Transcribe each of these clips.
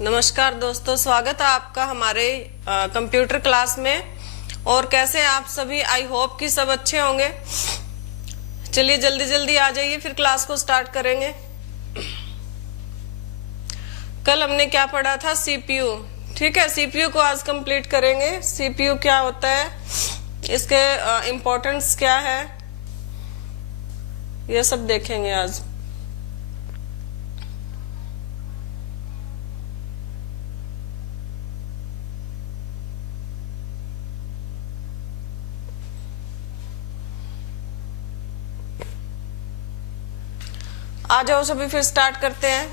नमस्कार दोस्तों, स्वागत है आपका हमारे कंप्यूटर क्लास में। और कैसे हैं आप सभी? आई होप कि सब अच्छे होंगे। चलिए जल्दी जल्दी आ जाइए, फिर क्लास को स्टार्ट करेंगे। कल हमने क्या पढ़ा था? सीपीयू। ठीक है, सीपीयू को आज कंप्लीट करेंगे। सीपीयू क्या होता है, इसके इम्पोर्टेंस क्या है, ये सब देखेंगे आज। आ जाओ सभी, फिर स्टार्ट करते हैं।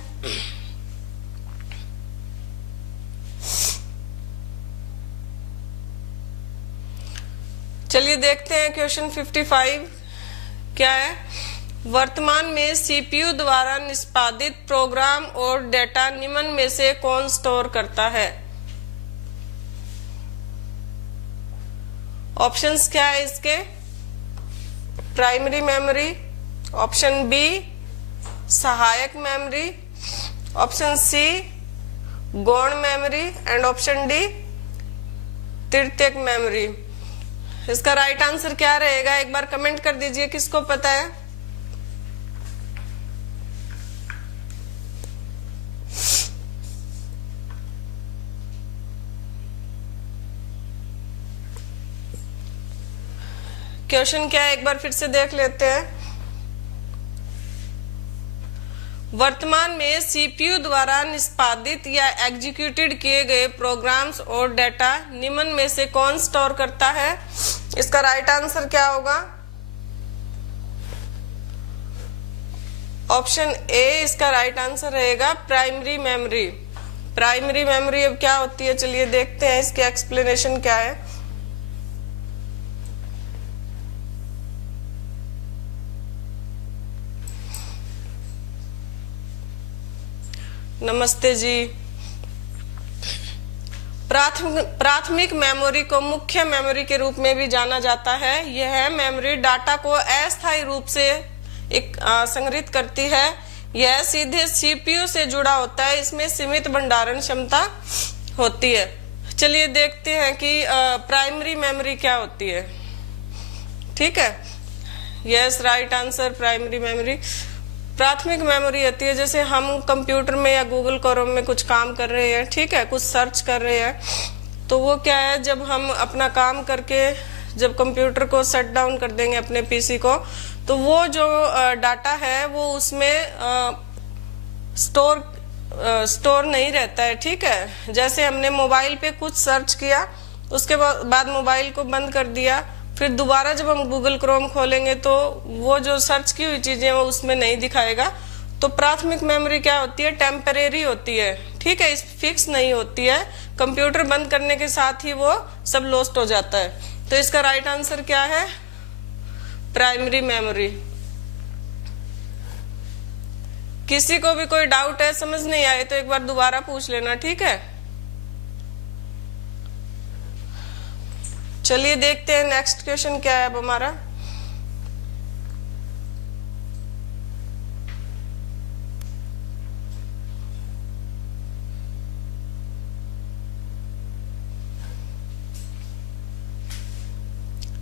चलिए देखते हैं क्वेश्चन 55 क्या है। वर्तमान में सीपीयू द्वारा निष्पादित प्रोग्राम और डेटा निम्न में से कौन स्टोर करता है? ऑप्शंस क्या है इसके? प्राइमरी मेमोरी, ऑप्शन बी सहायक मेमोरी, ऑप्शन सी गौण मेमोरी एंड ऑप्शन डी तृतीयक मेमोरी। इसका राइट आंसर क्या रहेगा? एक बार कमेंट कर दीजिए किसको पता है। क्वेश्चन क्या है, एक बार फिर से देख लेते हैं। वर्तमान में सीपीयू द्वारा निष्पादित या एग्जीक्यूटेड किए गए प्रोग्राम्स और डेटा निम्न में से कौन स्टोर करता है? इसका राइट आंसर क्या होगा? ऑप्शन ए इसका राइट आंसर रहेगा, प्राइमरी मेमोरी। प्राइमरी मेमोरी अब क्या होती है, चलिए देखते हैं इसके एक्सप्लेनेशन क्या है। नमस्ते जी। प्राथमिक मेमोरी को मुख्य मेमोरी के रूप में भी जाना जाता है। यह मेमोरी डाटा को अस्थायी रूप से संग्रहित करती है। यह सीधे सीपीयू से जुड़ा होता है। इसमें सीमित भंडारण क्षमता होती है। चलिए देखते हैं कि प्राइमरी मेमोरी क्या होती है। ठीक है, yes right answer, primary memory. प्राथमिक मेमोरी होती है, जैसे हम कंप्यूटर में या गूगल क्रोम में कुछ काम कर रहे हैं, ठीक है, कुछ सर्च कर रहे हैं, तो वो क्या है, जब हम अपना काम करके जब कंप्यूटर को शट डाउन कर देंगे अपने पीसी को, तो वो जो डाटा है वो उसमें स्टोर नहीं रहता है। ठीक है, जैसे हमने मोबाइल पे कुछ सर्च किया, उसके बाद मोबाइल को बंद कर दिया, फिर दोबारा जब हम गूगल क्रोम खोलेंगे तो वो जो सर्च की हुई चीजें वो उसमें नहीं दिखाएगा। तो प्राथमिक मेमोरी क्या होती है, टेम्परेरी होती है। ठीक है, इस फिक्स नहीं होती है। कंप्यूटर बंद करने के साथ ही वो सब लॉस्ट हो जाता है। तो इसका राइट आंसर क्या है? Primary memory. किसी को भी कोई डाउट है, समझ नहीं आए, तो एक बार दोबारा पूछ लेना। ठीक है, चलिए देखते हैं नेक्स्ट क्वेश्चन क्या है अब हमारा।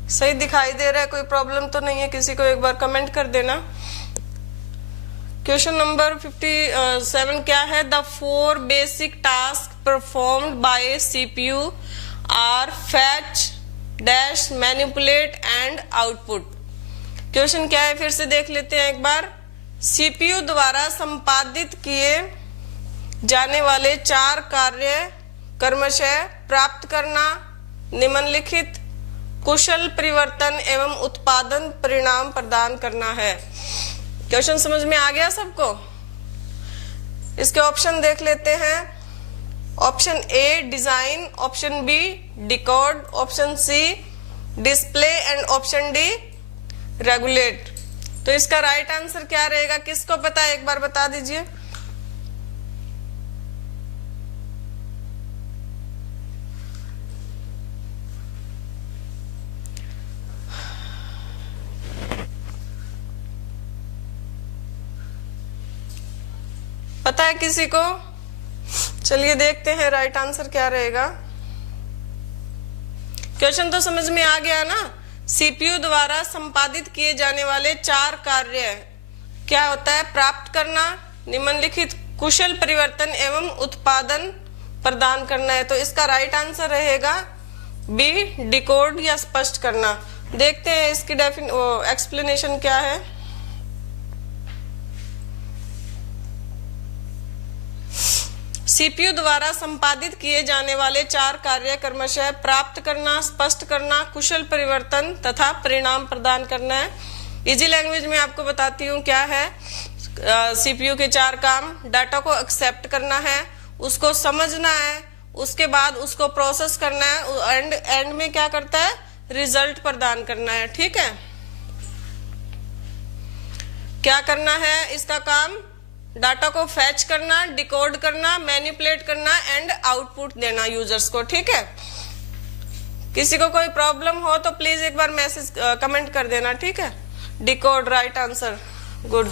सही दिखाई दे रहा है? कोई प्रॉब्लम तो नहीं है किसी को? एक बार कमेंट कर देना। क्वेश्चन नंबर 57 क्या है? The 4 basic task performed by CPU are fetch dash manipulate and output. Question क्या है, फिर से देख लेते हैं एक बार। सीपीयू द्वारा संपादित किए जाने वाले 4 कार्य क्रमशः प्राप्त करना, निम्नलिखित कुशल परिवर्तन एवं उत्पादन परिणाम प्रदान करना है। क्वेश्चन समझ में आ गया सबको? इसके ऑप्शन देख लेते हैं। Option A design, option B decode, option C display and option D regulate. तो इसका राइट आंसर क्या रहेगा? किसको पता है, एक बार बता दीजिए। पता है किसी को? चलिए देखते हैं राइट आंसर क्या रहेगा। क्वेश्चन तो समझ में आ गया ना। सीपीयू द्वारा संपादित किए जाने वाले 4 कार्य क्या होता है? प्राप्त करना, निम्नलिखित कुशल परिवर्तन एवं उत्पादन प्रदान करना है। तो इसका राइट आंसर रहेगा बी, डिकोड या स्पष्ट करना। देखते हैं इसकी एक्सप्लेनेशन क्या है। सीपीयू द्वारा संपादित किए जाने वाले 4 कार्य क्रमशः प्राप्त करना, स्पष्ट करना, कुशल परिवर्तन तथा परिणाम प्रदान करना है। इजी लैंग्वेज में आपको बताती हूँ क्या है सीपीयू के 4 काम। डाटा को एक्सेप्ट करना है, उसको समझना है, उसके बाद उसको प्रोसेस करना है, एंड में क्या करता है? रिजल्ट प्रदान करना है। ठीक है, क्या करना है इसका काम? डाटा को फैच करना, डिकोड करना, मैनिपुलेट करना एंड आउटपुट देना यूजर्स को। ठीक है, किसी को कोई प्रॉब्लम हो तो प्लीज एक बार मैसेज कमेंट कर देना। ठीक है, डिकोड राइट आंसर, गुड।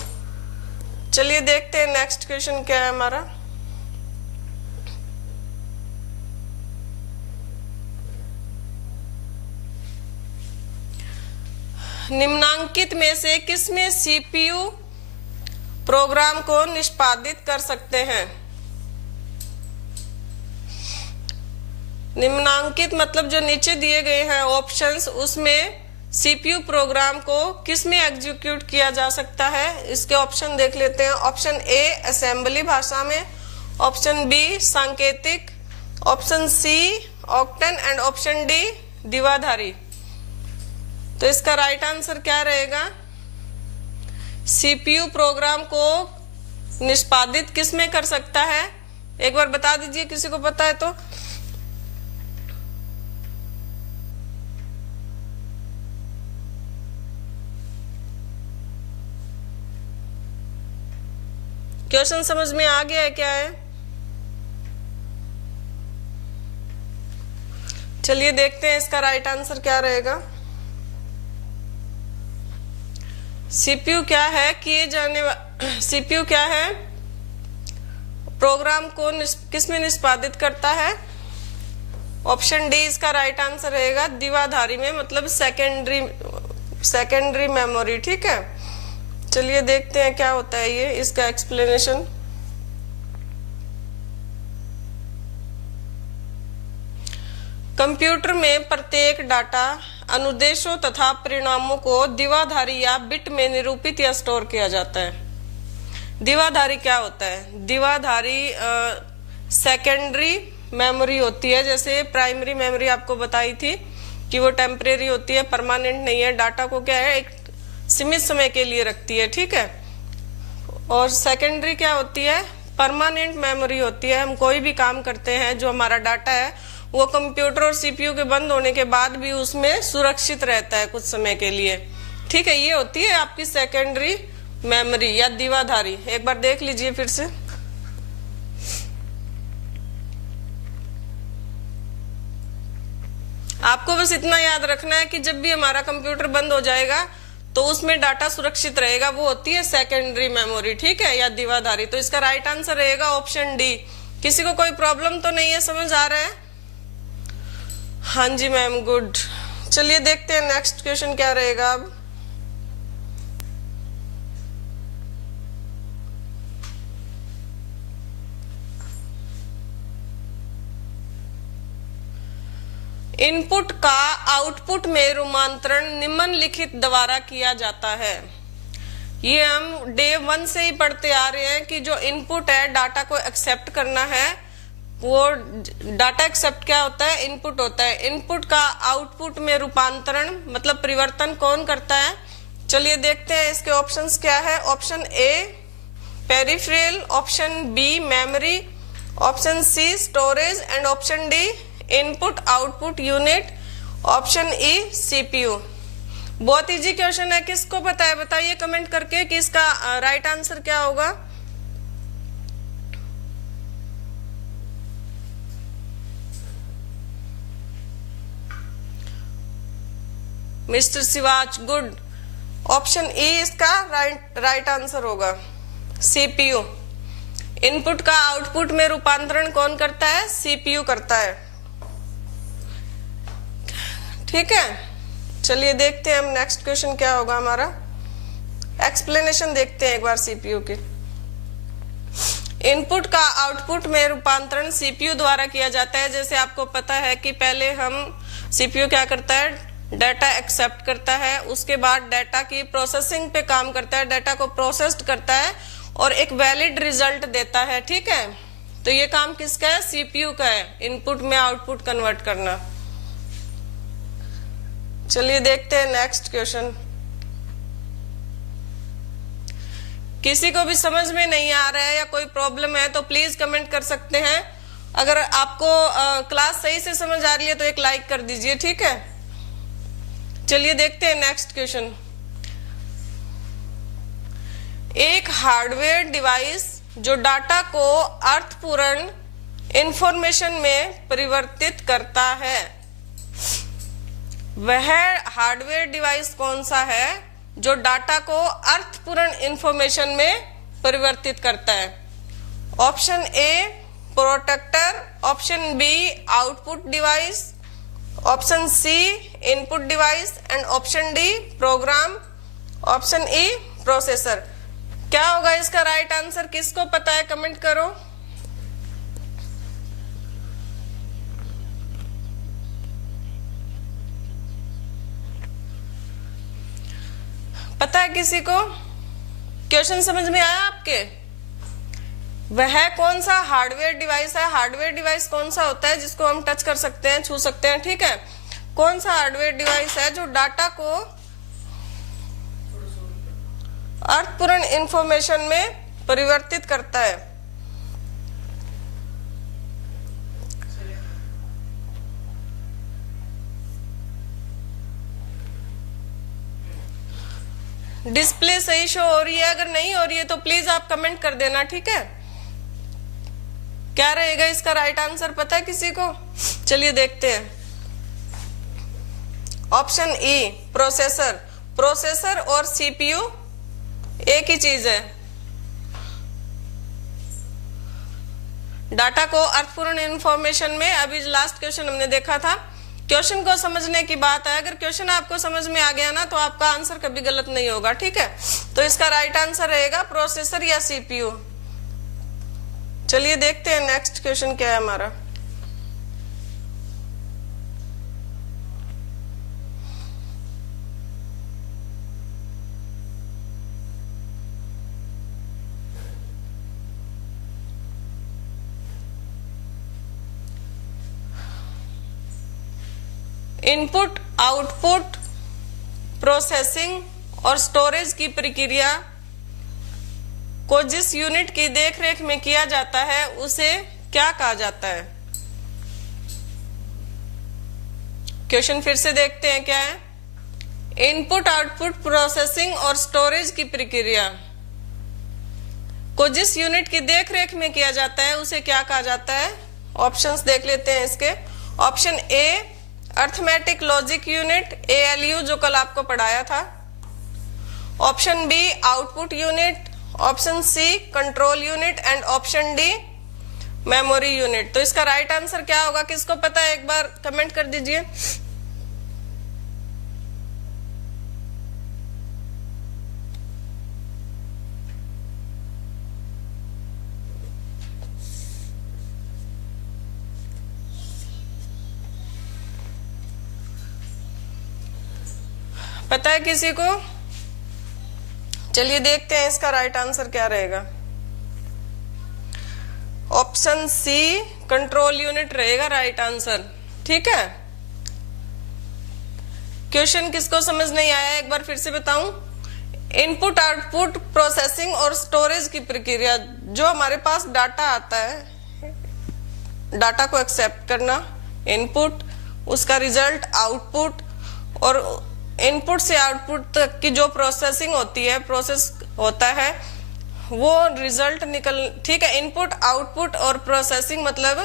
चलिए देखते हैं नेक्स्ट क्वेश्चन क्या है हमारा। निम्नांकित में से किसमें सीपीयू प्रोग्राम को निष्पादित कर सकते हैं? निम्नांकित मतलब जो नीचे दिए गए हैं ऑप्शंस, उसमें सीपीयू प्रोग्राम को किसमें एग्जीक्यूट किया जा सकता है? इसके ऑप्शन देख लेते हैं। ऑप्शन ए असेंबली भाषा में, ऑप्शन बी सांकेतिक, option C octal and option D द्विआधारी। तो इसका राइट आंसर क्या रहेगा? सीपीयू प्रोग्राम को निष्पादित किस में कर सकता है? एक बार बता दीजिए किसी को पता है तो। क्वेश्चन समझ में आ गया है क्या है? चलिए देखते हैं इसका राइट आंसर क्या रहेगा। सीपीयू क्या है? सीपीयू क्या है? प्रोग्राम को किस में निष्पादित करता है? ऑप्शन डी इसका राइट आंसर रहेगा, द्विआधारी में, मतलब सेकेंडरी मेमोरी। ठीक है, चलिए देखते हैं क्या होता है ये, इसका एक्सप्लेनेशन। कंप्यूटर में प्रत्येक डाटा अनुदेशों तथा परिणामों को द्विआधारी या बिट में निरूपित या स्टोर किया जाता है। द्विआधारी क्या होता है? द्विआधारी सेकेंडरी मेमोरी होती है। जैसे प्राइमरी मेमोरी आपको बताई थी कि वो टेम्परेरी होती है, परमानेंट नहीं है। डाटा को क्या है, एक सीमित समय के लिए रखती है। ठीक है, और सेकेंडरी क्या होती है? परमानेंट मेमोरी होती है। हम कोई भी काम करते हैं, जो हमारा डाटा है वो कंप्यूटर और सीपीयू के बंद होने के बाद भी उसमें सुरक्षित रहता है कुछ समय के लिए। ठीक है, ये होती है आपकी सेकेंडरी मेमोरी या द्विआधारी। एक बार देख लीजिए फिर से। आपको बस इतना याद रखना है कि जब भी हमारा कंप्यूटर बंद हो जाएगा तो उसमें डाटा सुरक्षित रहेगा, वो होती है सेकेंडरी मेमोरी। ठीक है, या द्विआधारी। तो इसका राइट आंसर रहेगा ऑप्शन डी। किसी को कोई प्रॉब्लम तो नहीं है? समझ आ रहा है? हाँ जी मैम, गुड। चलिए देखते हैं नेक्स्ट क्वेश्चन क्या रहेगा अब। इनपुट का आउटपुट में रूपांतरण निम्नलिखित द्वारा किया जाता है। ये हम डे 1 से ही पढ़ते आ रहे हैं कि जो इनपुट है, डाटा को एक्सेप्ट करना है, वो डाटा एक्सेप्ट क्या होता है? इनपुट होता है। इनपुट का आउटपुट में रूपांतरण मतलब परिवर्तन कौन करता है? चलिए देखते हैं इसके ऑप्शंस क्या है। Option A peripheral, option B memory, option C storage and option D input output unit, option E CPU. बहुत इजी क्वेश्चन है, किसको पता है बताइए कमेंट करके कि इसका राइट आंसर क्या होगा। Mister Shivaj, good. Option E इसका राइट आंसर होगा, सीपीयू। इनपुट का आउटपुट में रूपांतरण कौन करता है? सीपीयू करता है। ठीक है, चलिए देखते हैं हम नेक्स्ट क्वेश्चन क्या होगा हमारा। एक्सप्लेनेशन देखते हैं एक बार सीपीयू की। इनपुट का आउटपुट में रूपांतरण सीपीयू द्वारा किया जाता है। जैसे आपको पता है कि पहले हम सीपीयू क्या करता है? डाटा एक्सेप्ट करता है, उसके बाद डाटा की प्रोसेसिंग पे काम करता है, डाटा को प्रोसेस्ड करता है और एक वैलिड रिजल्ट देता है। ठीक है, तो ये काम किसका है? सीपीयू का है, इनपुट में आउटपुट कन्वर्ट करना। चलिए देखते हैं नेक्स्ट क्वेश्चन। किसी को भी समझ में नहीं आ रहा है या कोई प्रॉब्लम है तो प्लीज कमेंट कर सकते हैं। अगर आपको क्लास सही से समझ आ रही है तो एक लाइक कर दीजिए। ठीक है, चलिए देखते हैं नेक्स्ट क्वेश्चन। एक हार्डवेयर डिवाइस जो डाटा को अर्थपूर्ण इंफॉर्मेशन में परिवर्तित करता है, वह हार्डवेयर डिवाइस कौन सा है जो डाटा को अर्थपूर्ण इंफॉर्मेशन में परिवर्तित करता है? Option A protector, option B output device, option C input device and option D program, option E processor. क्या होगा इसका राइट आंसर? किसको पता है? कमेंट करो। पता है किसी को? क्वेश्चन समझ में आया आपके? वह कौन सा हार्डवेयर डिवाइस है? हार्डवेयर डिवाइस कौन सा होता है जिसको हम टच कर सकते हैं, छू सकते हैं? ठीक है, कौन सा हार्डवेयर डिवाइस है जो डाटा को अर्थपूर्ण इंफॉर्मेशन में परिवर्तित करता है? डिस्प्ले सही शो हो रही है? अगर नहीं हो रही है तो प्लीज आप कमेंट कर देना। ठीक है, क्या रहेगा इसका राइट आंसर? पता है किसी को? चलिए देखते हैं। Option E processor. प्रोसेसर और सीपीयू एक ही चीज है। डाटा को अर्थपूर्ण इंफॉर्मेशन में, अभी लास्ट क्वेश्चन हमने देखा था। क्वेश्चन को समझने की बात है। अगर क्वेश्चन आपको समझ में आ गया ना तो आपका आंसर कभी गलत नहीं होगा। ठीक है, तो इसका राइट आंसर रहेगा प्रोसेसर या सीपीयू। चलिए देखते हैं नेक्स्ट क्वेश्चन क्या है हमारा। इनपुट, आउटपुट, प्रोसेसिंग और स्टोरेज की प्रक्रिया को जिस यूनिट की देखरेख में किया जाता है उसे क्या कहा जाता है? क्वेश्चन फिर से देखते हैं क्या है। इनपुट, आउटपुट, प्रोसेसिंग और स्टोरेज की प्रक्रिया को जिस यूनिट की देखरेख में किया जाता है उसे क्या कहा जाता है? ऑप्शंस देख लेते हैं इसके। Option A arithmetic logic unit, ALU, जो कल आपको पढ़ाया था। Option B output unit, option C control unit and option D memory unit. तो इसका राइट आंसर क्या होगा? किसको पता है? एक बार कमेंट कर दीजिए। पता है किसी को? चलिए देखते हैं इसका राइट आंसर क्या रहेगा। ऑप्शन सी कंट्रोल यूनिट रहेगा राइट आंसर। ठीक है, क्वेश्चन किसको समझ नहीं आया एक बार फिर से बताऊं। इनपुट, आउटपुट, प्रोसेसिंग और स्टोरेज की प्रक्रिया, जो हमारे पास डाटा आता है, डाटा को एक्सेप्ट करना, इनपुट, उसका रिजल्ट आउटपुट, और इनपुट से आउटपुट तक की जो प्रोसेसिंग होती है, प्रोसेस होता है, वो रिजल्ट निकल। ठीक है, इनपुट, आउटपुट और प्रोसेसिंग मतलब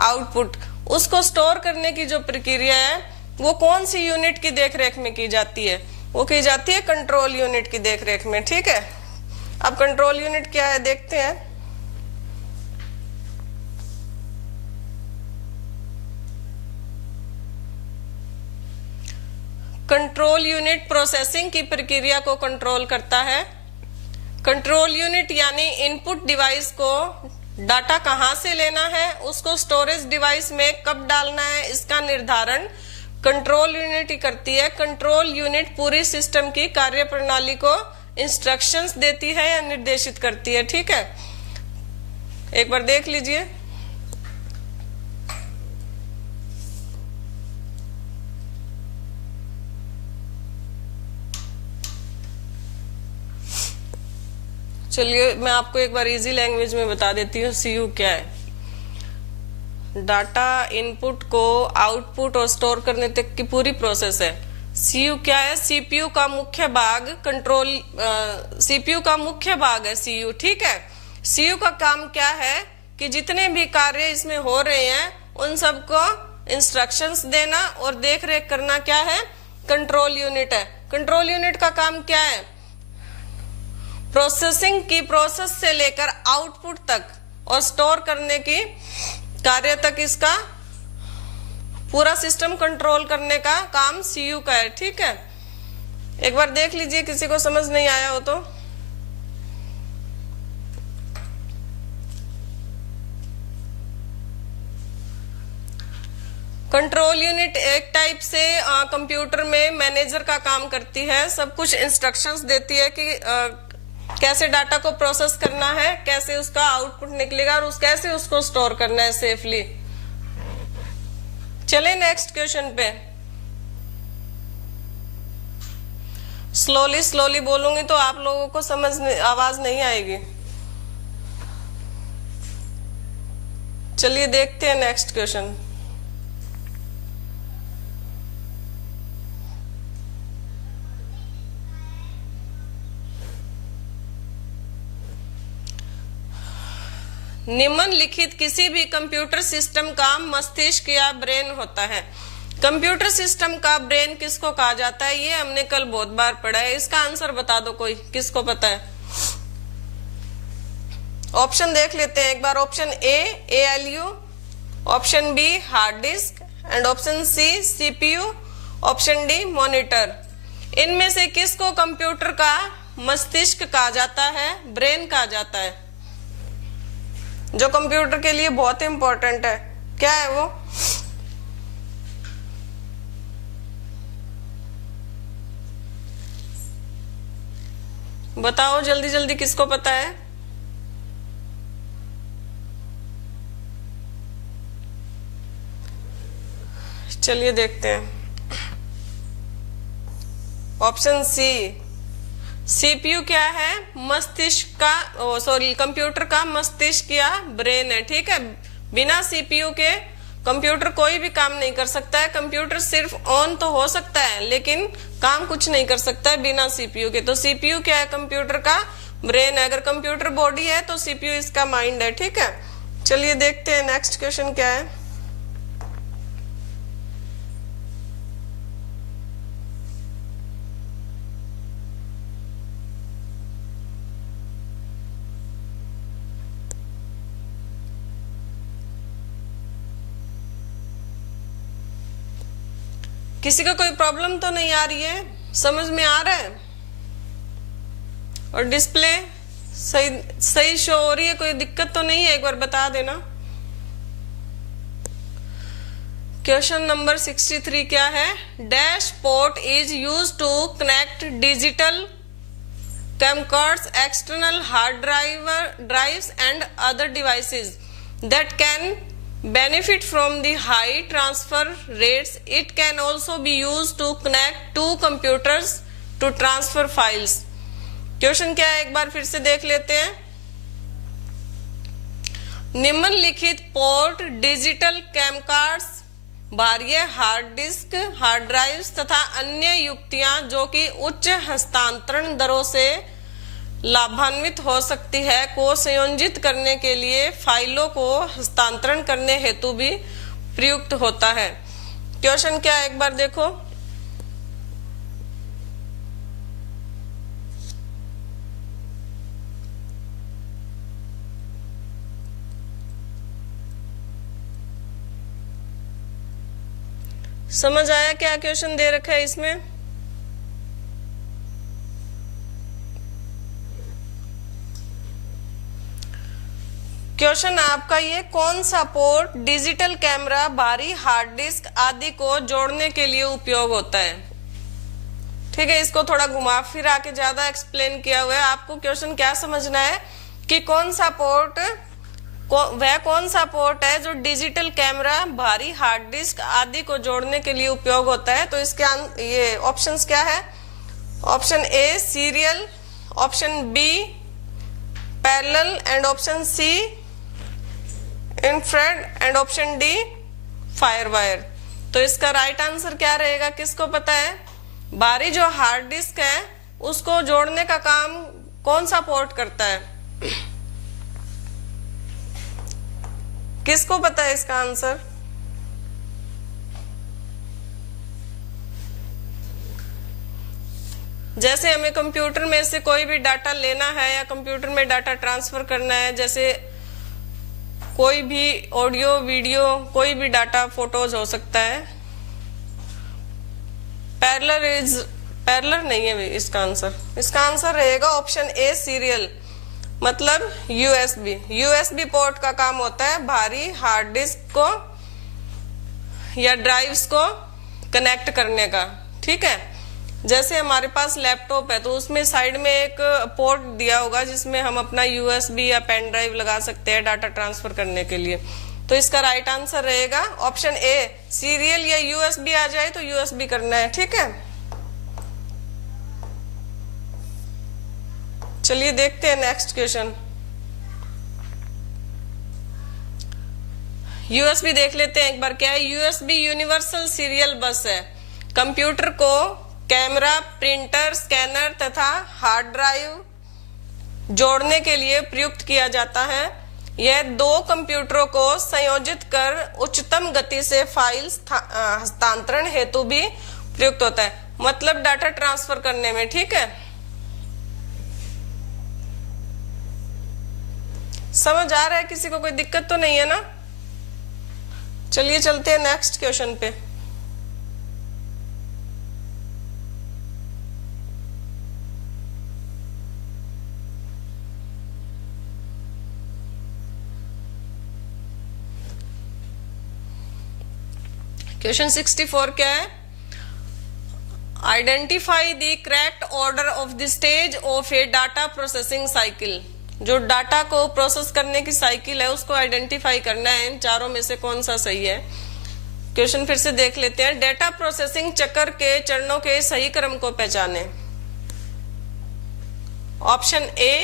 आउटपुट, उसको स्टोर करने की जो प्रक्रिया है वो कौन सी यूनिट की देखरेख में की जाती है? वो की जाती है कंट्रोल यूनिट की देखरेख में। ठीक है, अब कंट्रोल यूनिट क्या है देखते हैं। कंट्रोल यूनिट प्रोसेसिंग की प्रक्रिया को कंट्रोल करता है। कंट्रोल यूनिट यानी इनपुट डिवाइस को डाटा कहां से लेना है, उसको स्टोरेज डिवाइस में कब डालना है, इसका निर्धारण कंट्रोल यूनिट ही करती है। कंट्रोल यूनिट पूरी सिस्टम की कार्यप्रणाली को इंस्ट्रक्शंस देती है या निर्देशित करती है। ठीक है, एक बार देख लीजिए। चलिए मैं आपको एक बार इजी लैंग्वेज में बता देती हूँ सीयू क्या है। डाटा इनपुट को आउटपुट और स्टोर करने तक की पूरी प्रोसेस है। सीयू क्या है? सीपीयू का मुख्य भाग सीपीयू का मुख्य भाग है सीयू। ठीक है, सीयू का काम क्या है कि जितने भी कार्य इसमें हो रहे हैं उन सबको इंस्ट्रक्शंस देना और देख रेख करना क्या है? कंट्रोल यूनिट है। कंट्रोल यूनिट का काम क्या है? प्रोसेसिंग की प्रोसेस से लेकर आउटपुट तक और स्टोर करने की कार्य तक इसका पूरा सिस्टम कंट्रोल करने का काम सीयू का है। ठीक है, एक बार देख लीजिए, किसी को समझ नहीं आया हो तो। कंट्रोल यूनिट एक टाइप से कंप्यूटर में मैनेजर का काम करती है। सब कुछ इंस्ट्रक्शंस देती है कि कैसे डाटा को प्रोसेस करना है, कैसे उसका आउटपुट निकलेगा और कैसे उसको स्टोर करना है सेफली। चले नेक्स्ट क्वेश्चन पे। स्लोली स्लोली बोलूंगी तो आप लोगों को आवाज नहीं आएगी। चलिए देखते हैं नेक्स्ट क्वेश्चन। निम्नलिखित किसी भी कंप्यूटर सिस्टम का मस्तिष्क या ब्रेन होता है। कंप्यूटर सिस्टम का ब्रेन किसको कहा जाता है? ये हमने कल बहुत बार पढ़ा है। इसका आंसर बता दो कोई, किसको पता है? ऑप्शन देख लेते हैं एक बार। Option A ALU, option B hard disk and option C CPU, option D monitor. इनमें से किसको कंप्यूटर का मस्तिष्क कहा जाता है, ब्रेन कहा जाता है? जो कंप्यूटर के लिए बहुत इंपॉर्टेंट है, क्या है वो? बताओ जल्दी जल्दी, किसको पता है? चलिए देखते हैं। ऑप्शन सी CPU क्या है? मस्तिष्क का, सॉरी कंप्यूटर का मस्तिष्क या ब्रेन है। ठीक है, बिना CPU के कंप्यूटर कोई भी काम नहीं कर सकता है। कंप्यूटर सिर्फ ऑन तो हो सकता है लेकिन काम कुछ नहीं कर सकता है बिना CPU के। तो CPU क्या है? कंप्यूटर का ब्रेन है। अगर कंप्यूटर बॉडी है तो CPU इसका माइंड है। ठीक है, चलिए देखते हैं नेक्स्ट क्वेश्चन क्या है। किसी का कोई प्रॉब्लम तो नहीं आ रही है? समझ में आ रहा है? और डिस्प्ले सही शो हो रही है? कोई दिक्कत तो नहीं है? एक बार बता देना। क्वेश्चन नंबर 63 क्या है? Dash port is used to connect digital camcorders, external hard drives and other devices that can benefit from the high transfer rates. It can also be used to connect two computers to transfer files. Question क्या है एक बार फिर से देख लेते हैं। निम्नलिखित port digital कैमकार्ड्स, बाह्य हार्ड डिस्क, हार्ड ड्राइव्स तथा अन्य युक्तियां जो कि उच्च हस्तांतरण दरों से लाभान्वित हो सकती है को संयोजित करने के लिए फाइलों को हस्तांतरण करने हेतु भी प्रयुक्त होता है। क्वेश्चन क्या है एक बार देखो। समझ आया क्या क्वेश्चन दे रखा है इसमें? क्वेश्चन आपका ये, कौन सा पोर्ट डिजिटल कैमरा, भारी हार्ड डिस्क आदि को जोड़ने के लिए उपयोग होता है? ठीक है, इसको थोड़ा घुमा फिरा के ज्यादा एक्सप्लेन किया हुआ है। आपको क्वेश्चन क्या समझना है कि कौन सा पोर्ट, वह कौन सा पोर्ट है जो डिजिटल कैमरा, भारी हार्ड डिस्क आदि को जोड़ने के लिए उपयोग होता है। तो इसके ये ऑप्शंस क्या है? Option A serial, option B parallel and option C infrared and option D FireWire. तो इसका राइट आंसर क्या रहेगा, किसको पता है? भारी जो हार्ड डिस्क है उसको जोड़ने का काम कौन सा पोर्ट करता है? किसको पता है इसका आंसर? जैसे हमें कंप्यूटर में से कोई भी डाटा लेना है या कंप्यूटर में डाटा ट्रांसफर करना है, जैसे कोई भी ऑडियो वीडियो, कोई भी डाटा, फोटोज हो सकता है। पैरेलल नहीं है इसका आंसर। इसका आंसर रहेगा ऑप्शन ए सीरियल, मतलब यूएसबी। यूएसबी पोर्ट का काम होता है भारी हार्ड डिस्क को या ड्राइव्स को कनेक्ट करने का। ठीक है, जैसे हमारे पास लैपटॉप है तो उसमें साइड में एक पोर्ट दिया होगा जिसमें हम अपना यूएसबी या पेन ड्राइव लगा सकते हैं डाटा ट्रांसफर करने के लिए। तो इसका राइट आंसर रहेगा ऑप्शन ए सीरियल, या यूएसबी आ जाए तो यूएसबी करना है। ठीक है, चलिए देखते हैं नेक्स्ट क्वेश्चन। यूएसबी देख लेते हैं एक बार क्या है। यूएसबी यूनिवर्सल सीरियल बस है। कंप्यूटर को कैमरा, प्रिंटर, स्कैनर तथा हार्ड ड्राइव जोड़ने के लिए प्रयुक्त किया जाता है। यह दो कंप्यूटरों को संयोजित कर उच्चतम गति से फाइल हस्तांतरण हेतु भी प्रयुक्त होता है, मतलब डाटा ट्रांसफर करने में। ठीक है, समझ आ रहा है? किसी को कोई दिक्कत तो नहीं है ना? चलिए चलते हैं नेक्स्ट क्वेश्चन पे। क्वेश्चन 64 क्या है? Identify the correct order of the stage of A data processing cycle. जो डाटा को प्रोसेस करने की साइकिल है उसको आइडेंटिफाई करना है। इन चारों में से कौन सा सही है? क्वेश्चन फिर से देख लेते हैं। डाटा प्रोसेसिंग चक्र के चरणों के सही क्रम को पहचाने। Option A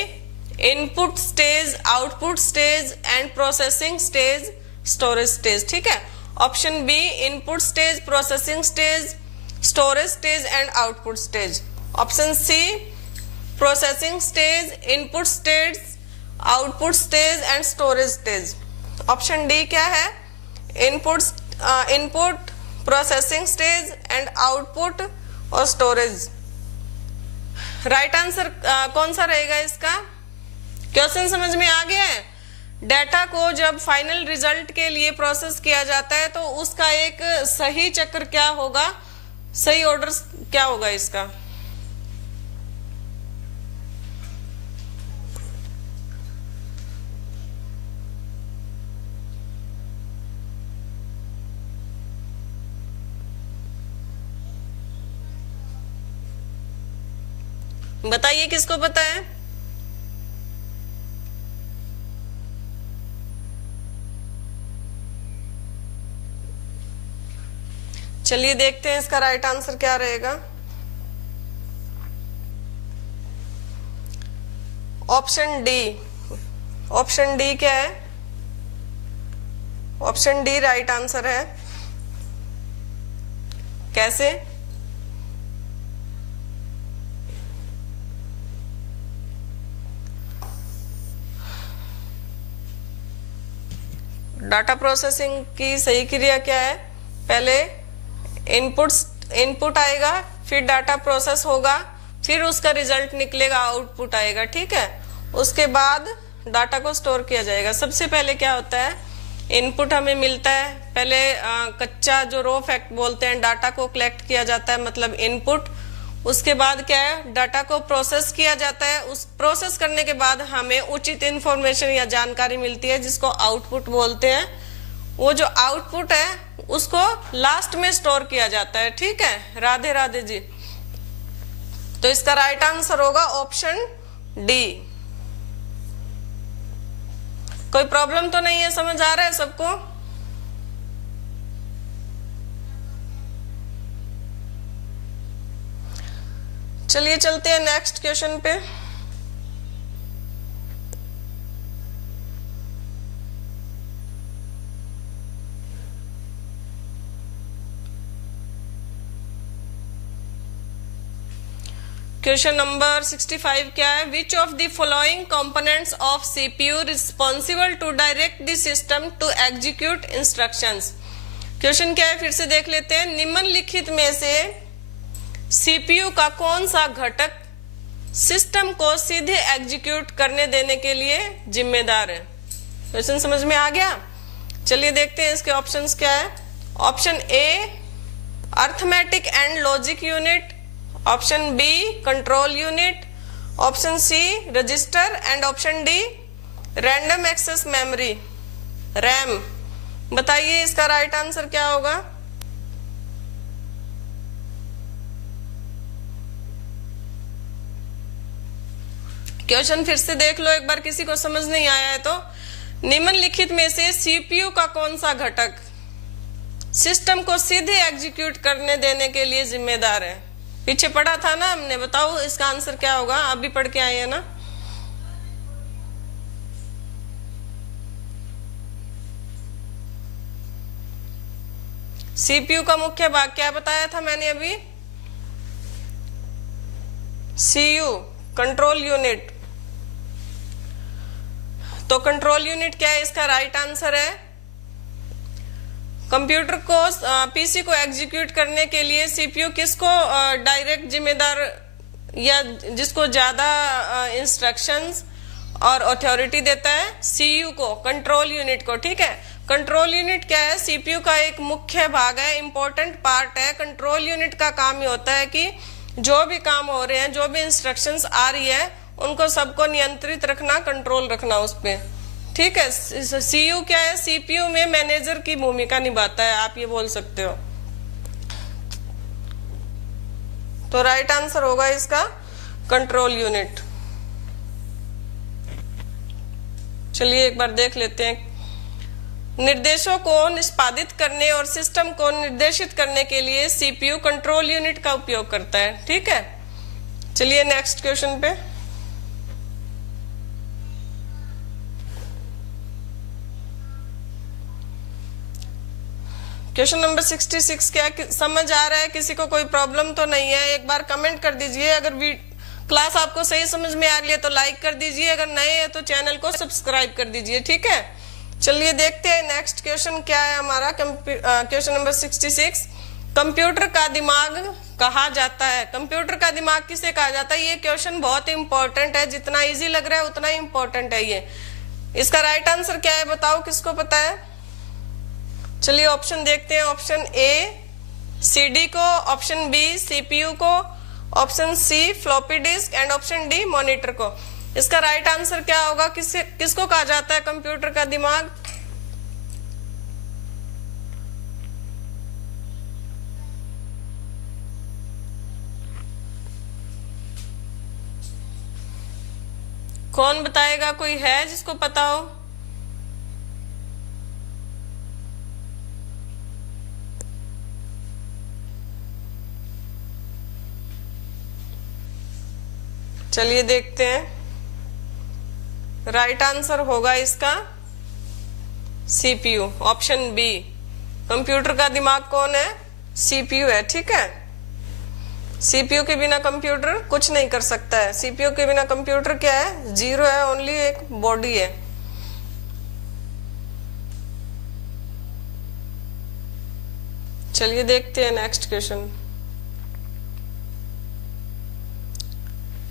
input stage, output stage and processing stage, storage stage. ठीक है, option B input stage, processing stage, storage stage and output stage. Option C processing stage, input stage, output stage and storage stage. Option D क्या है? Input, processing stage and output और storage. Right answer कौन सा रहेगा इसका? Question समझ में आ गया है? डाटा को जब फाइनल रिजल्ट के लिए प्रोसेस किया जाता है तो उसका एक सही चक्र क्या होगा, सही ऑर्डर क्या होगा इसका? बताइए, किसको पता है? चलिए देखते हैं इसका राइट आंसर क्या रहेगा। Option D. ऑप्शन डी क्या है? ऑप्शन डी राइट आंसर है। कैसे? डाटा प्रोसेसिंग की सही क्रिया क्या है? पहले इनपुट आएगा, फिर डाटा प्रोसेस होगा, फिर उसका रिजल्ट निकलेगा, आउटपुट आएगा। ठीक है, उसके बाद डाटा को स्टोर किया जाएगा। सबसे पहले क्या होता है? इनपुट हमें मिलता है, पहले कच्चा जो रो फैक्ट बोलते हैं, डाटा को कलेक्ट किया जाता है, मतलब इनपुट। उसके बाद क्या है, डाटा को प्रोसेस किया जाता है। उस प्रोसेस करने के बाद हमें उचित इंफॉर्मेशन या जानकारी मिलती है जिसको आउटपुट बोलते हैं। वो जो आउटपुट है उसको लास्ट में स्टोर किया जाता है। ठीक है, राधे राधे जी। तो इसका राइट आंसर होगा ऑप्शन डी। कोई प्रॉब्लम तो नहीं है, समझ आ रहा है सबको? चलिए चलते हैं नेक्स्ट क्वेश्चन पे। क्वेश्चन नंबर 65 क्या है? Which of the following components of CPU responsible to direct the system to execute instructions. Question क्या है, फिर से देख लेते हैं। निम्नलिखित में से सीपीयू का कौन सा घटक सिस्टम को सीधे एग्जीक्यूट करने देने के लिए जिम्मेदार है? क्वेश्चन समझ में आ गया? चलिए देखते हैं इसके ऑप्शंस क्या है। Option A arithmetic and logic unit, option B control unit, option C register and option D random access memory RAM. बताइए इसका राइट आंसर क्या होगा? क्वेश्चन फिर से देख लो एक बार, किसी को समझ नहीं आया है तो। निम्नलिखित में से सीपीयू का कौन सा घटक सिस्टम को सीधे एग्जीक्यूट करने देने के लिए जिम्मेदार है? पीछे पढ़ा था ना हमने, बताओ इसका आंसर क्या होगा? अभी पढ़ के आए हैं ना। सीपीयू का मुख्य भाग क्या बताया था मैंने अभी? CU control unit. तो कंट्रोल यूनिट क्या है? इसका राइट आंसर है कंप्यूटर को पीसी को एग्जीक्यूट करने के लिए सीपीयू किसको डायरेक्ट जिम्मेदार या जिसको ज्यादा इंस्ट्रक्शंस और अथॉरिटी देता है? सीयू को, कंट्रोल यूनिट को। ठीक है, कंट्रोल यूनिट क्या है? सीपीयू का एक मुख्य भाग है, इंपॉर्टेंट पार्ट है। कंट्रोल यूनिट का काम ये होता है कि जो भी काम हो रहे हैं, जो भी इंस्ट्रक्शंस आ रही है, उनको सबको नियंत्रित रखना, कंट्रोल रखना उस पे। ठीक है, सीयू क्या है? सीपीयू में मैनेजर की भूमिका निभाता है, आप ये बोल सकते हो। तो राइट आंसर होगा इसका कंट्रोल यूनिट। चलिए एक बार देख लेते हैं। निर्देशों को निष्पादित करने और सिस्टम को निर्देशित करने के लिए सीपीयू कंट्रोल यूनिट का उपयोग करता है। ठीक है, चलिए नेक्स्ट क्वेश्चन पे। क्वेश्चन नंबर 66 क्या समझ आ रहा है? किसी को कोई प्रॉब्लम तो नहीं है? एक बार कमेंट कर दीजिए। अगर क्लास आपको सही समझ में आ रही है तो लाइक कर दीजिए, अगर नए है तो चैनल को सब्सक्राइब कर दीजिए। ठीक है, चलिए देखते हैं नेक्स्ट क्वेश्चन क्या है हमारा। क्वेश्चन नंबर 66, कंप्यूटर का दिमाग कहा जाता है? कंप्यूटर का दिमाग किसे कहा जाता है? ये क्वेश्चन बहुत इंपॉर्टेंट है, जितना इजी लग रहा है उतना ही इंपॉर्टेंट है ये। इसका राइट आंसर क्या है बताओ, किसको पता है? चलिए ऑप्शन देखते हैं। ऑप्शन ए सीडी को, ऑप्शन बी सीपीयू को, option C floppy disk and option D monitor को। इसका राइट आंसर क्या होगा? किसको कहा जाता है कंप्यूटर का दिमाग? कौन बताएगा? कोई है जिसको पता हो? चलिए देखते हैं। राइट आंसर होगा इसका सीपीयू, ऑप्शन बी। कंप्यूटर का दिमाग कौन है? सीपीयू है। ठीक है, सीपीयू के बिना कंप्यूटर कुछ नहीं कर सकता है। सीपीयू के बिना कंप्यूटर क्या है? जीरो है, ओनली एक बॉडी है। चलिए देखते हैं नेक्स्ट क्वेश्चन।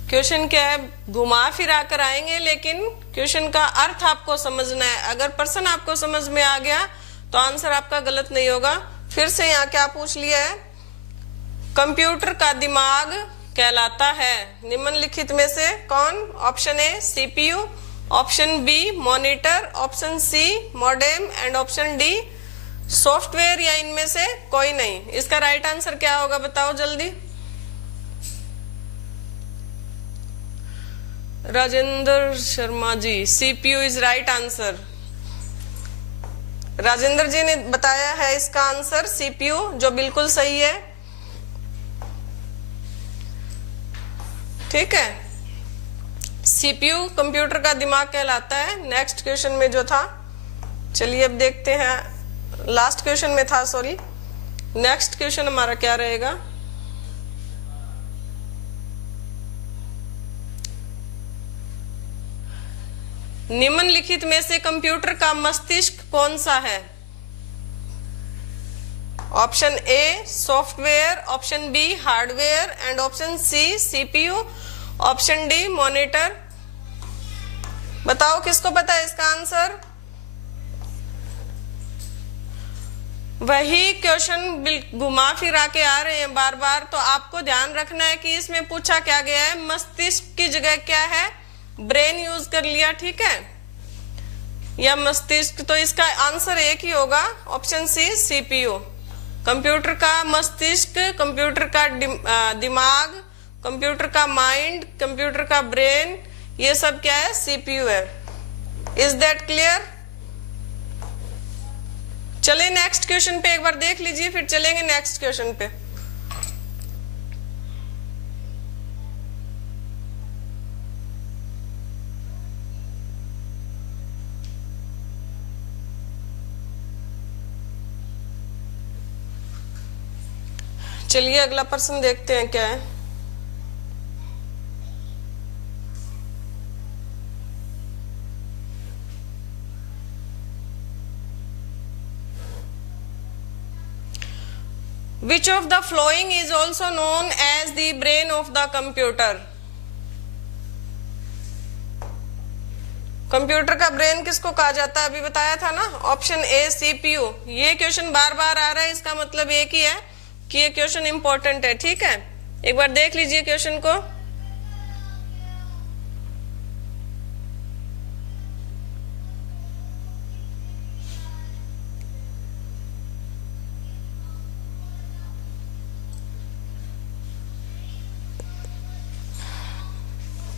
क्वेश्चन क्या है? घुमा फिरा कर आएंगे, लेकिन क्वेश्चन का अर्थ आपको समझना है। अगर प्रश्न आपको समझ में आ गया तो आंसर आपका गलत नहीं होगा। फिर से यहाँ क्या पूछ लिया है? कंप्यूटर का दिमाग कहलाता है? निम्नलिखित में से कौन? Option A CPU, option B monitor, option C modem and option D software, या इनमें से कोई नहीं। इसका राइट आंसर क्या होगा बताओ जल्दी। Rajendra Sharma ji, CPU is right answer. Rajendra ji ने बताया है इसका आंसर सीपीयू, जो बिल्कुल सही है। ठीक है, सीपीयू कंप्यूटर का दिमाग कहलाता है। नेक्स्ट क्वेश्चन में जो था, चलिए अब देखते हैं। लास्ट क्वेश्चन में था, सॉरी। नेक्स्ट क्वेश्चन हमारा क्या रहेगा? निम्नलिखित में से कंप्यूटर का मस्तिष्क कौन सा है? Option A software, option B hardware and option C CPU, option D monitor. बताओ किसको पता है इसका आंसर? वही क्वेश्चन घुमा फिरा के आ रहे हैं बार बार, तो आपको ध्यान रखना है कि इसमें पूछा क्या गया है। मस्तिष्क की जगह क्या है? ब्रेन यूज कर लिया, ठीक है, या मस्तिष्क। तो इसका आंसर एक ही होगा, ऑप्शन सी सीपीयू। कंप्यूटर का मस्तिष्क, कंप्यूटर का दिमाग, कंप्यूटर का माइंड, कंप्यूटर का ब्रेन, ये सब क्या है? सीपीयू है। Is that clear? चले नेक्स्ट क्वेश्चन पे एक बार देख लीजिए, फिर चलेंगे नेक्स्ट क्वेश्चन पे। चलिए अगला प्रश्न देखते हैं क्या है। Which of the following is also known as the brain of the computer? Computer का ब्रेन किसको कहा जाता है? अभी बताया था ना, ऑप्शन ए सीपीयू। ये क्वेश्चन बार बार आ रहा है, इसका मतलब एक ही है कि ये क्वेश्चन इंपॉर्टेंट है। ठीक है, एक बार देख लीजिए क्वेश्चन को।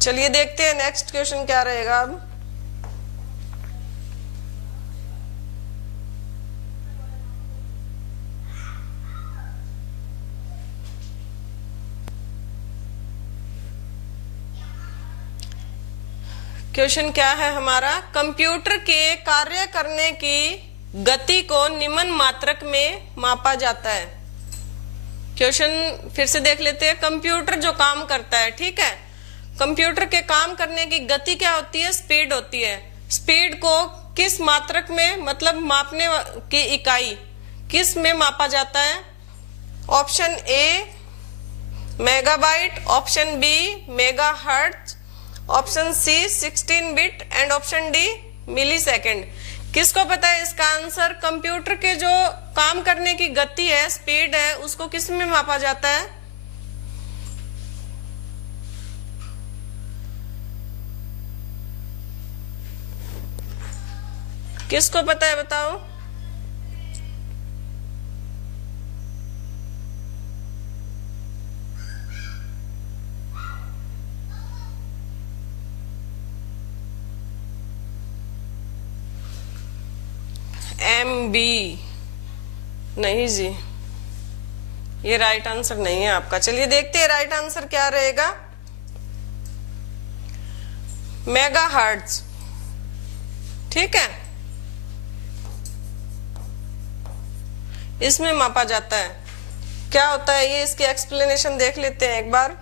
चलिए देखते हैं नेक्स्ट क्वेश्चन क्या रहेगा अब। क्वेश्चन क्या है हमारा? कंप्यूटर के कार्य करने की गति को निम्न मात्रक में मापा जाता है। क्वेश्चन फिर से देख लेते हैं। कंप्यूटर जो काम करता है, ठीक है, कंप्यूटर के काम करने की गति क्या होती है? स्पीड होती है। स्पीड को किस मात्रक में, मतलब मापने की इकाई किस में मापा जाता है? Option A megabyte, option B megahertz, option C 16 bit and option D millisecond. किसको पता है इसका आंसर? कंप्यूटर के जो काम करने की गति है, स्पीड है, उसको किस में मापा जाता है? किसको पता है बताओ? MB नहीं जी, ये राइट आंसर नहीं है आपका। चलिए देखते हैं राइट आंसर क्या रहेगा। मेगाहर्ट्ज, ठीक है, इसमें मापा जाता है। क्या होता है ये, इसकी एक्सप्लेनेशन देख लेते हैं एक बार।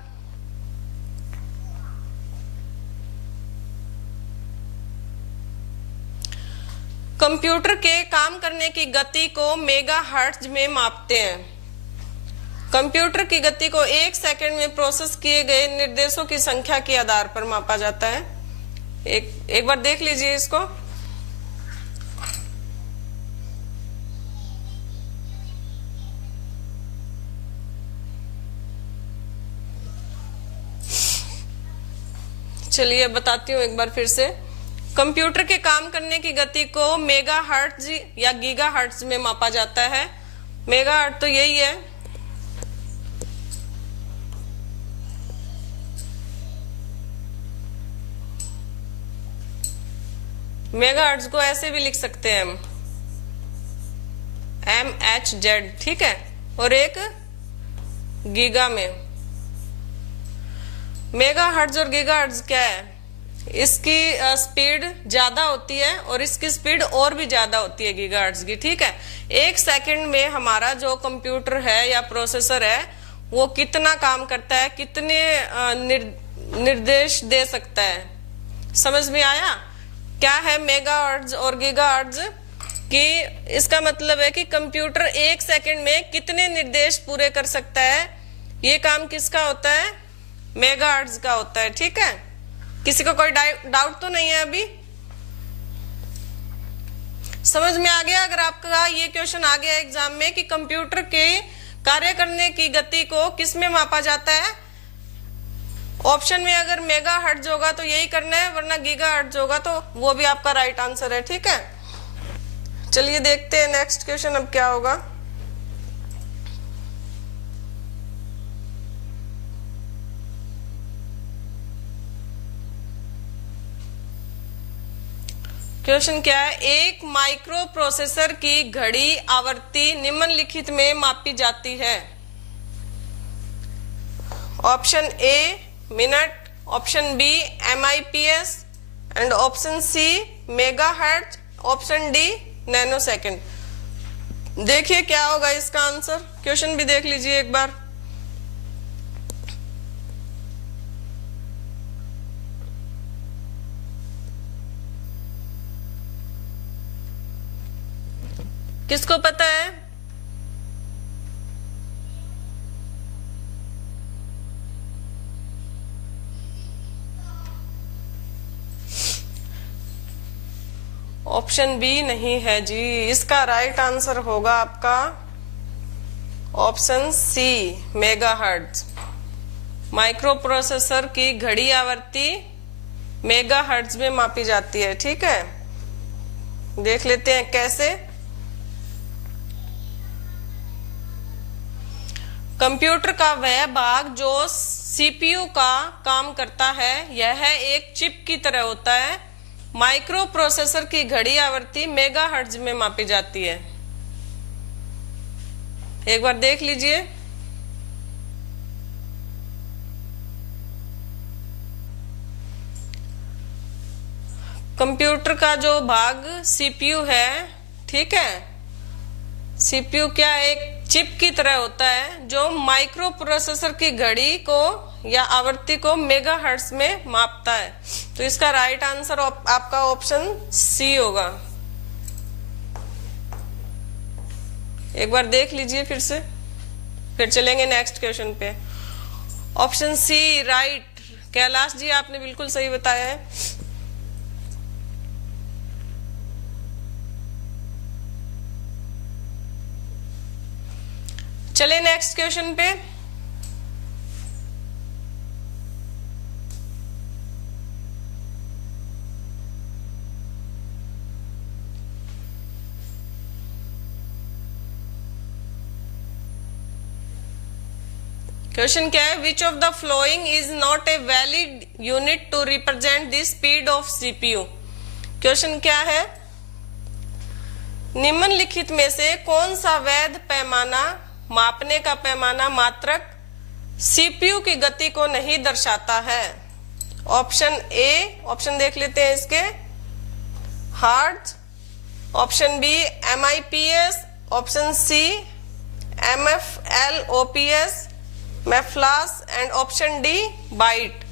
कंप्यूटर के काम करने की गति को मेगाहर्ट्ज में मापते हैं। कंप्यूटर की गति को 1 सेकंड में प्रोसेस किए गए निर्देशों की संख्या के आधार पर मापा जाता है। एक बार देख लीजिए इसको। चलिए बताती हूँ एक बार फिर से। कंप्यूटर के काम करने की गति को मेगा हर्ट्ज या गीगा हर्ट्ज में मापा जाता है। मेगा हर्ट्ज तो यही है, मेगा हर्ट्ज को ऐसे भी लिख सकते हैं हम, MHz, ठीक है। और एक गीगा में। मेगा हर्ट्ज और गीगा हर्ट्ज क्या है, इसकी स्पीड ज्यादा होती है और इसकी स्पीड और भी ज्यादा होती है गीगा हर्ट्ज की, ठीक है। एक सेकंड में हमारा जो कंप्यूटर है या प्रोसेसर है वो कितना काम करता है, कितने निर्देश दे सकता है, समझ में आया। क्या है मेगा हर्ट्ज और गीगा हर्ट्ज कि इसका मतलब है कि कंप्यूटर एक सेकंड में कितने निर्देश पूरे कर सकता है। ये काम किसका होता है, मेगा हर्ट्ज का होता है, ठीक है। किसी को कोई डाउट तो नहीं है अभी, समझ में आ गया। अगर आपका ये क्वेश्चन आ गया एग्जाम में कि कंप्यूटर के कार्य करने की गति को किस में मापा जाता है, ऑप्शन में अगर मेगा हर्ट्ज होगा तो यही करना है, वरना गीगा हर्ट्ज होगा तो वो भी आपका राइट आंसर है, ठीक है। चलिए देखते हैं नेक्स्ट क्वेश्चन अब क्या होगा। क्वेश्चन क्या है, एक माइक्रो प्रोसेसर की घड़ी आवृत्ति निम्नलिखित में मापी जाती है। Option A minute, option B MIPS and option C megahertz, option D nanosecond. देखिए क्या होगा इसका आंसर, क्वेश्चन भी देख लीजिए एक बार। किसको पता है, ऑप्शन बी नहीं है जी, इसका राइट आंसर होगा आपका option C megahertz. Microprocessor की घड़ी आवृत्ति मेगाहर्ट्ज में मापी जाती है, ठीक है। देख लेते हैं कैसे। कंप्यूटर का वह भाग जो CPU का काम करता है यह एक चिप की तरह होता है। माइक्रो प्रोसेसर की घड़ी आवृत्ति मेगाहर्ट्ज में मापी जाती है। एक बार देख लीजिए। कंप्यूटर का जो भाग CPU है, ठीक है, CPU क्या एक चिप की तरह होता है जो माइक्रो प्रोसेसर की घड़ी को या आवृत्ति को मेगाहर्ट्ज में मापता है। तो इसका राइट आंसर आपका ऑप्शन सी होगा। एक बार देख लीजिए फिर से, फिर चलेंगे नेक्स्ट क्वेश्चन पे। Option C right. Kailash ji आपने बिल्कुल सही बताया है। चले नेक्स्ट क्वेश्चन पे। क्वेश्चन क्या है, which of the following is not a valid unit to represent the speed of CPU। Question क्या है, निम्नलिखित में से कौन सा वैध पैमाना, मापने का पैमाना मात्रक CPU की गति को नहीं दर्शाता है। ऑप्शन ए, ऑप्शन देख लेते हैं इसके, hertz, option B MIPS, option C MFLOPS, MFLOPS and option D byte.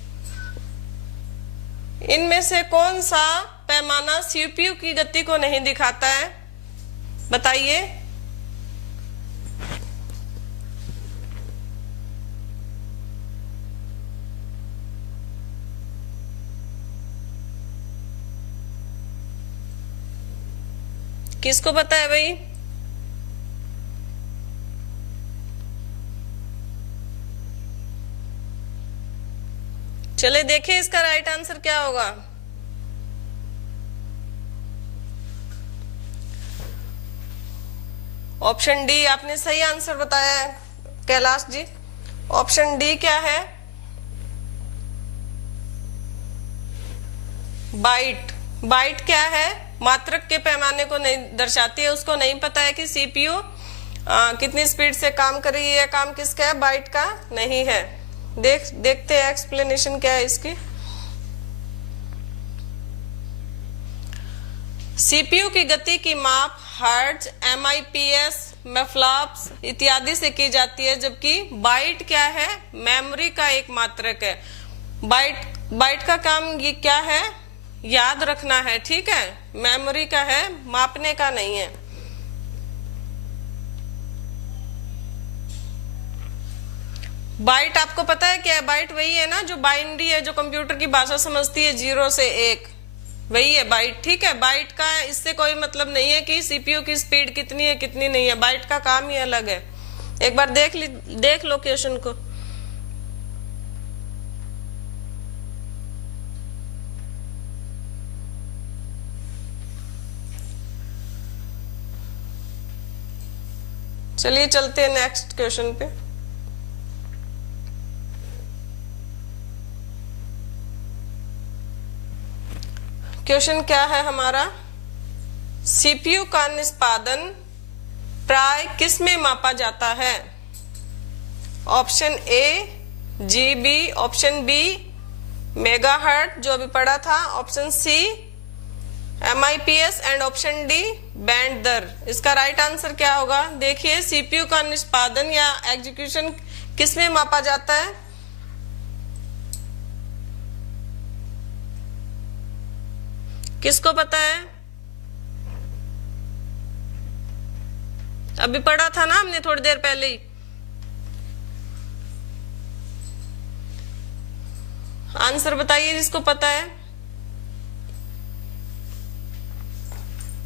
इनमें से कौन सा पैमाना CPU की गति को नहीं दिखाता है, बताइए। किसको पता है भाई? चले देखिए इसका राइट आंसर क्या होगा। ऑप्शन डी आपने सही आंसर बताया है कैलाश जी। ऑप्शन डी क्या है? बाइट। बाइट क्या है? मात्रक के पैमाने को नहीं दर्शाती है, उसको नहीं पता है कि सीपीयू कितनी स्पीड से काम कर रही है, काम किसका है, बाइट का नहीं है। देखते हैं एक्सप्लेनेशन क्या है इसकी। सीपीयू की गति की माप हर्ट्ज, एमआईपीएस, मेफ्लॉप्स इत्यादि से की जाती है, जबकि बाइट क्या है? मेमोरी का एक मात्रक है। बाइट का काम ये क्या है? याद रखना है, ठीक है, मेमोरी का है, मापने का नहीं है। बाइट आपको पता है क्या है? बाइट वही है ना जो बाइनरी है, जो कंप्यूटर की भाषा समझती है 0 से 1, वही है बाइट, ठीक है। बाइट का इससे कोई मतलब नहीं है कि सीपीयू की स्पीड कितनी है कितनी नहीं है, बाइट का काम ही अलग है। एक बार देख लो क्वेश्चन को। चलिए चलते हैं नेक्स्ट क्वेश्चन पे। क्वेश्चन क्या है हमारा? सीपीयू का निष्पादन प्राय किस में मापा जाता है? Option A GB, option B megahertz जो अभी पढ़ा था, option C MIPS and option D band दर। इसका राइट आंसर क्या होगा? देखिए सीपीयू का निष्पादन या एग्जीक्यूशन किस में मापा जाता है? किसको पता है? अभी पढ़ा था ना हमने थोड़ी देर पहले ही। आंसर बताइए जिसको पता है।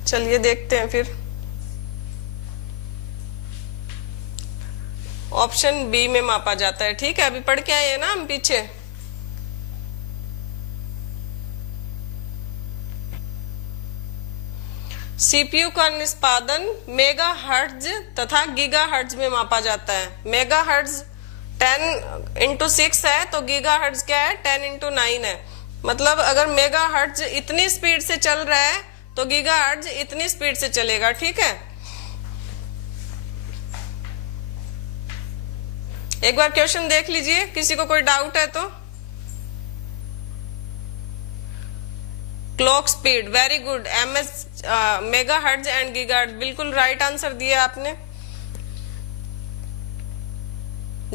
चलिए देखते हैं फिर। ऑप्शन बी में मापा जाता है, ठीक है, अभी पढ़ के आए हैं ना हम पीछे। सीपीयू का निष्पादन मेगाहर्ट्ज तथा गीगाहर्ट्ज में मापा जाता है। मेगाहर्ट्ज 10x6 है तो गीगाहर्ट्ज क्या है? 10x9 है। मतलब अगर मेगाहर्ट्ज इतनी स्पीड से चल रहा है तो गीगाहर्ट्ज इतनी स्पीड से चलेगा, ठीक है। एक बार क्वेश्चन देख लीजिए, किसी को कोई डाउट है तो। Clock speed, very good, MS megahertz and gigahertz, बिल्कुल राइट आंसर दिया आपने।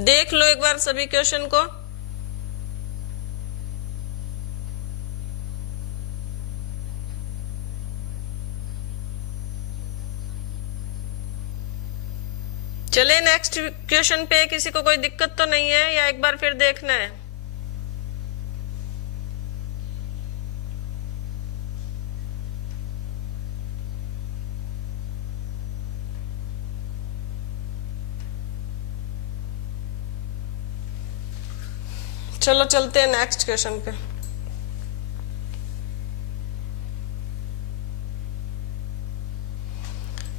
देख लो एक बार सभी क्वेश्चन को। चले नेक्स्ट क्वेश्चन पे। किसी को कोई दिक्कत तो नहीं है या एक बार फिर देखना है? चलो चलते हैं नेक्स्ट क्वेश्चन पे।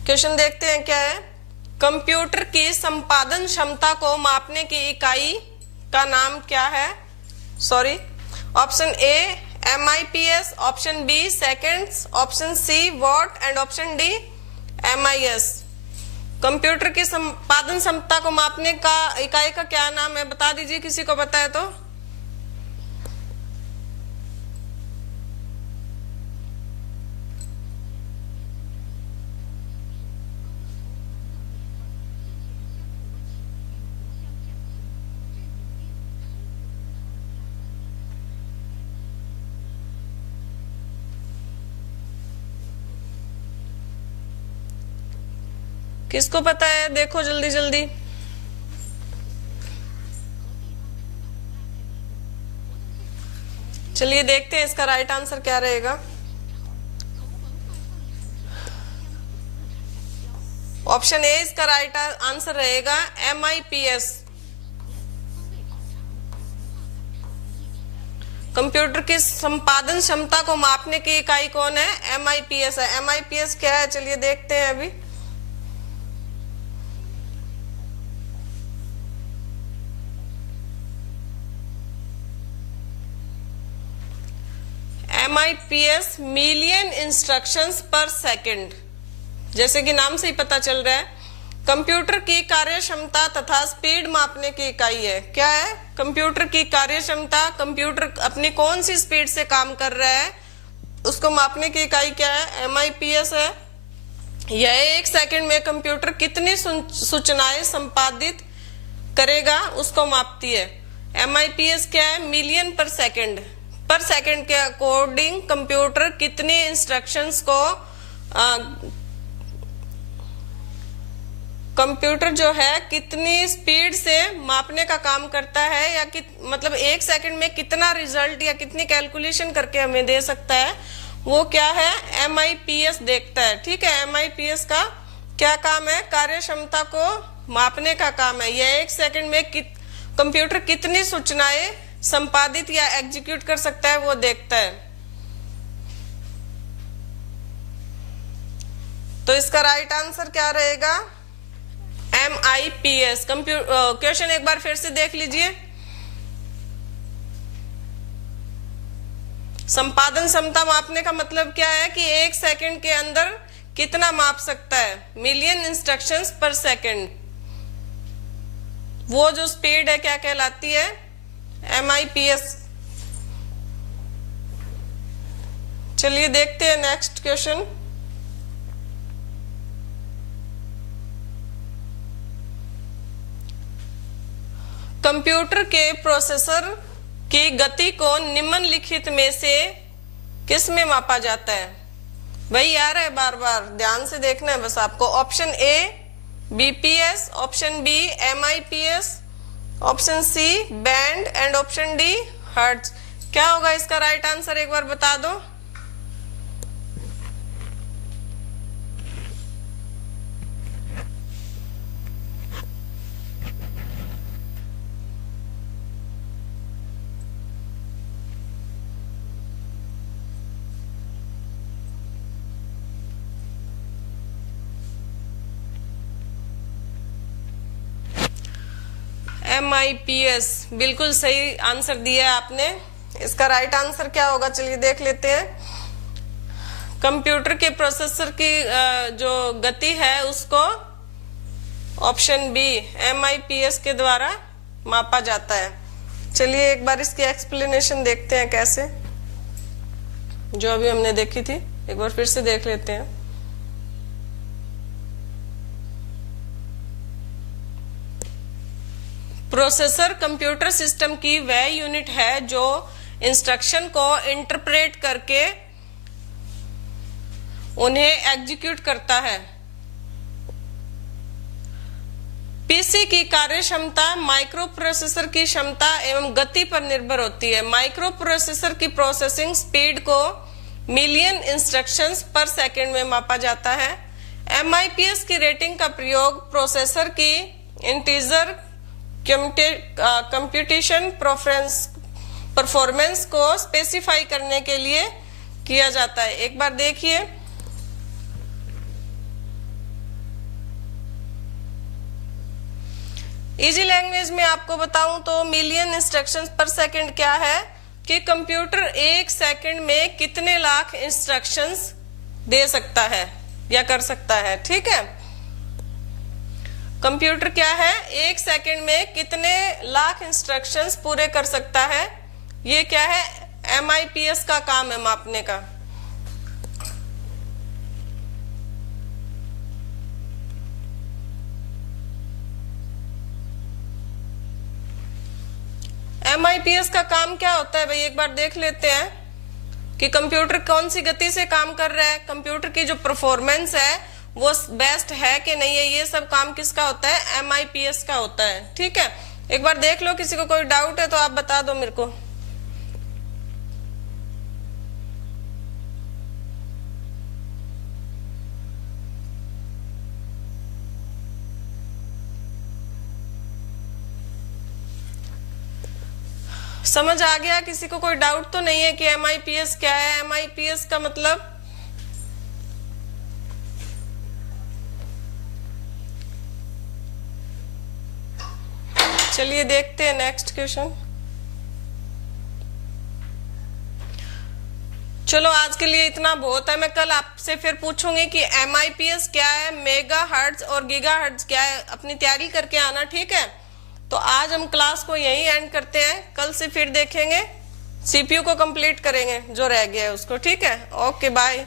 क्वेश्चन देखते हैं क्या है। कंप्यूटर की संपादन क्षमता को मापने की इकाई का नाम क्या है? Sorry, option A MIPS, option B seconds, option C watt and option D MIS. Computer की संपादन क्षमता को मापने का इकाई का क्या नाम है? बता दीजिए किसी को पता है तो। किसको पता है? देखो जल्दी जल्दी। चलिए देखते हैं इसका राइट आंसर क्या रहेगा। ऑप्शन ए इसका राइट आंसर रहेगा एमआईपीएस। कंप्यूटर की संपादन क्षमता को मापने की इकाई कौन है? MIPS है। MIPS क्या है, चलिए देखते हैं अभी। MIPS मिलियन इंस्ट्रक्शंस पर सेकंड, जैसे कि नाम से ही पता चल रहा है, कंप्यूटर की कार्य क्षमता तथा स्पीड मापने की इकाई है। क्या है? कंप्यूटर की कार्य क्षमता, कंप्यूटर अपनी कौन सी स्पीड से काम कर रहा है उसको मापने की इकाई क्या है? MIPS है। यह एक सेकंड में कंप्यूटर कितनी सूचनाएं संपादित करेगा उसको मापती है। MIPS क्या है? मिलियन पर सेकंड। पर सेकंड के अकॉर्डिंग कंप्यूटर कितनी इंस्ट्रक्शंस को कंप्यूटर जो है कितनी स्पीड से मापने का काम करता है, या मतलब एक सेकंड में कितना रिजल्ट या कितनी कैलकुलेशन करके हमें दे सकता है, वो क्या है? MIPS देखता है। ठीक है, MIPS का क्या काम है? कार्य क्षमता को मापने का काम है। यह एक सेकंड में कंप्यूटर कितनी सूचनाएं संपादित या एग्जीक्यूट कर सकता है वो देखता है। तो इसका राइट आंसर क्या रहेगा? MIPS। क्वेश्चन एक बार फिर से देख लीजिए। संपादन क्षमता मापने का मतलब क्या है कि एक सेकंड के अंदर कितना माप सकता है? मिलियन इंस्ट्रक्शंस पर सेकंड। वो जो स्पीड है क्या कहलाती है? MIPS। चलिए देखते हैं नेक्स्ट क्वेश्चन। कंप्यूटर के प्रोसेसर की गति को निम्नलिखित में से किस में मापा जाता है? वही आ रहा है बार बार, ध्यान से देखना है बस आपको। Option A BPS, option B MIPS, option C band and option D hertz. क्या होगा इसका राइट आंसर, एक बार बता दो। MIPS बिल्कुल सही आंसर दिया आपने। इसका राइट आंसर क्या होगा, चलिए देख लेते हैं। कंप्यूटर के प्रोसेसर की जो गति है उसको ऑप्शन B MIPS के द्वारा मापा जाता है। चलिए एक बार इसकी एक्सप्लेनेशन देखते हैं कैसे, जो अभी हमने देखी थी एक बार फिर से देख लेते हैं। प्रोसेसर कंप्यूटर सिस्टम की वह यूनिट है जो इंस्ट्रक्शन को इंटरप्रेट करके उन्हें एग्जीक्यूट करता है। पीसी की कार्य क्षमता माइक्रो प्रोसेसर की क्षमता एवं गति पर निर्भर होती है। माइक्रो प्रोसेसर की प्रोसेसिंग स्पीड को मिलियन इंस्ट्रक्शंस पर सेकंड में मापा जाता है। MIPS की रेटिंग का प्रयोग प्रोसेसर की इंटीजर कंप्यूटेशन परफॉर्मेंस को स्पेसिफाई करने के लिए किया जाता है। एक बार देखिए, इजी लैंग्वेज में आपको बताऊं तो मिलियन इंस्ट्रक्शंस पर सेकंड क्या है कि कंप्यूटर एक सेकंड में कितने लाख इंस्ट्रक्शंस दे सकता है या कर सकता है। ठीक है, कंप्यूटर क्या है, एक सेकंड में कितने लाख इंस्ट्रक्शंस पूरे कर सकता है, ये क्या है, MIPS का काम है मापने का। MIPS का काम क्या होता है भाई, एक बार देख लेते हैं कि कंप्यूटर कौन सी गति से काम कर रहा है, कंप्यूटर की जो परफॉर्मेंस है वो बेस्ट है कि नहीं है, ये सब काम किसका होता है, MIPS का होता है। ठीक है, एक बार देख लो, किसी को कोई डाउट है तो आप बता दो मेरे को। समझ आ गया? किसी को कोई डाउट तो नहीं है कि MIPS क्या है? MIPS का मतलब चलिए देखते हैं नेक्स्ट क्वेश्चन। चलो आज के लिए इतना बहुत है। मैं कल आपसे फिर पूछूंगी कि MIPS क्या है, मेगा हर्ट्ज और गीगा हर्ट्ज क्या है। अपनी तैयारी करके आना, ठीक है? तो आज हम क्लास को यहीं एंड करते हैं, कल से फिर देखेंगे, CPU को कंप्लीट करेंगे जो रह गया है उसको, ठीक है? Okay bye.